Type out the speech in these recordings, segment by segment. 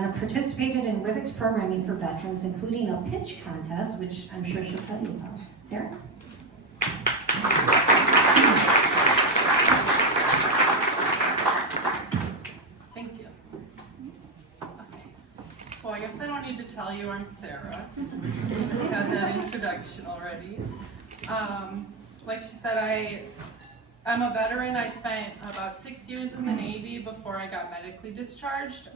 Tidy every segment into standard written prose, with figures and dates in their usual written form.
and have participated in WWBIC's programming for veterans, including a pitch contest, which I'm sure she'll tell you about. Sarah? Thank you. Okay. Well, I guess I don't need to tell you I'm Sarah. We had that introduction already. Like she said, I'm a veteran. I spent about 6 years in the Navy before I got medically discharged.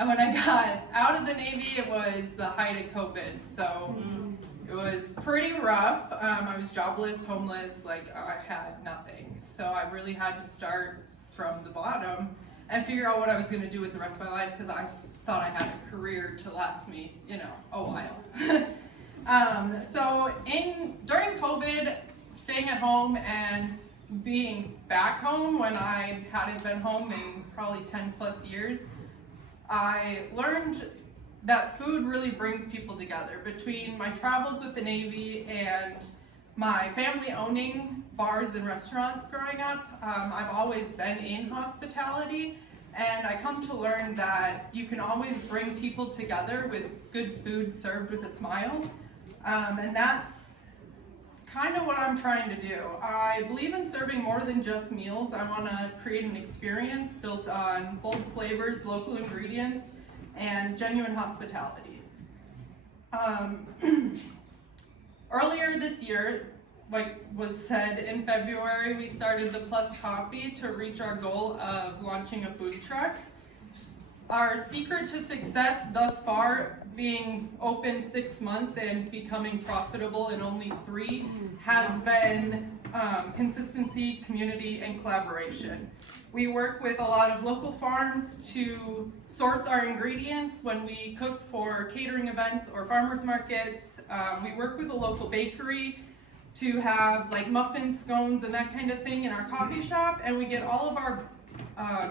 And when I got out of the Navy, it was the height of COVID. So it was pretty rough. I was jobless, homeless, like I had nothing. So I really had to start from the bottom and figure out what I was going to do with the rest of my life, because I thought I had a career to last me, a while. So during COVID, staying at home and being back home when I hadn't been home in probably 10 plus years, I learned that food really brings people together. Between my travels with the Navy and my family owning bars and restaurants growing up, I've always been in hospitality, and I come to learn that you can always bring people together with good food served with a smile, and that's kind of what I'm trying to do. I believe in serving more than just meals. I want to create an experience built on bold flavors, local ingredients, and genuine hospitality. Earlier this year, like was said, in February, we started the Plus Coffee to reach our goal of launching a food truck. Our secret to success thus far, being open 6 months and becoming profitable in only 3, has been consistency, community, and collaboration. We work with a lot of local farms to source our ingredients when we cook for catering events or farmers markets. We work with a local bakery to have like muffins, scones, and that kind of thing in our coffee shop, and we get all of our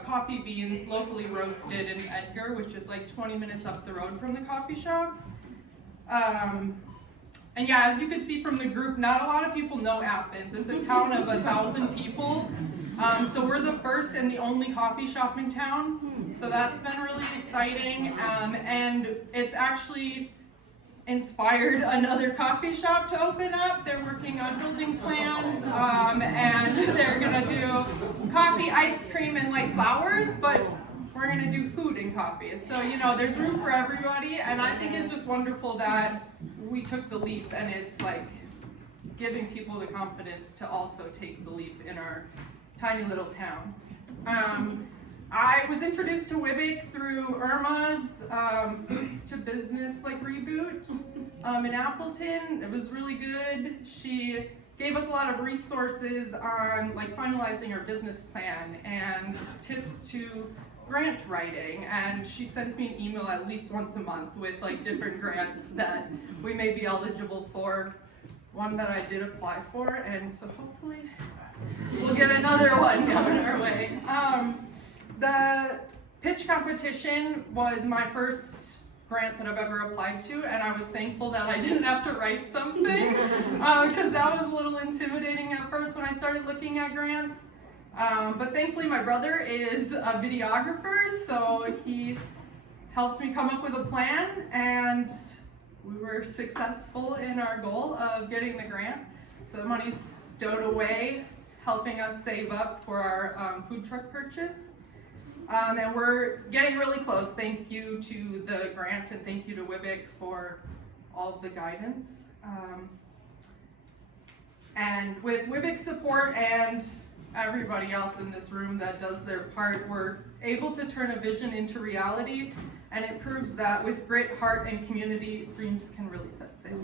coffee beans locally roasted in Edgar, which is like 20 minutes up the road from the coffee shop. And yeah, as you can see from the group, not a lot of people know Athens. It's a town of 1,000 people. So we're the first and the only coffee shop in town. So that's been really exciting. And it's actually inspired another coffee shop to open up. They're working on building plans, and they're gonna do coffee, ice cream, and like flowers, but we're gonna do food and coffee. So, there's room for everybody, and I think it's just wonderful that we took the leap, and it's like giving people the confidence to also take the leap in our tiny little town. I was introduced to WWBIC through Irma's Boots to Business reboot in Appleton. It was really good. She gave us a lot of resources on finalizing our business plan and tips to grant writing, and she sends me an email at least once a month with different grants that we may be eligible for. One that I did apply for, and so hopefully we'll get another one coming our way. The pitch competition was my first grant that I've ever applied to, and I was thankful that I didn't have to write something, because that was a little intimidating at first when I started looking at grants. But thankfully my brother is a videographer, so he helped me come up with a plan, and we were successful in our goal of getting the grant. So the money's stowed away, helping us save up for our food truck purchase. And we're getting really close. Thank you to the grant, and thank you to WWBIC for all of the guidance. And with WWBIC support and everybody else in this room that does their part, we're able to turn a vision into reality, and it proves that with grit, heart, and community, dreams can really set sail.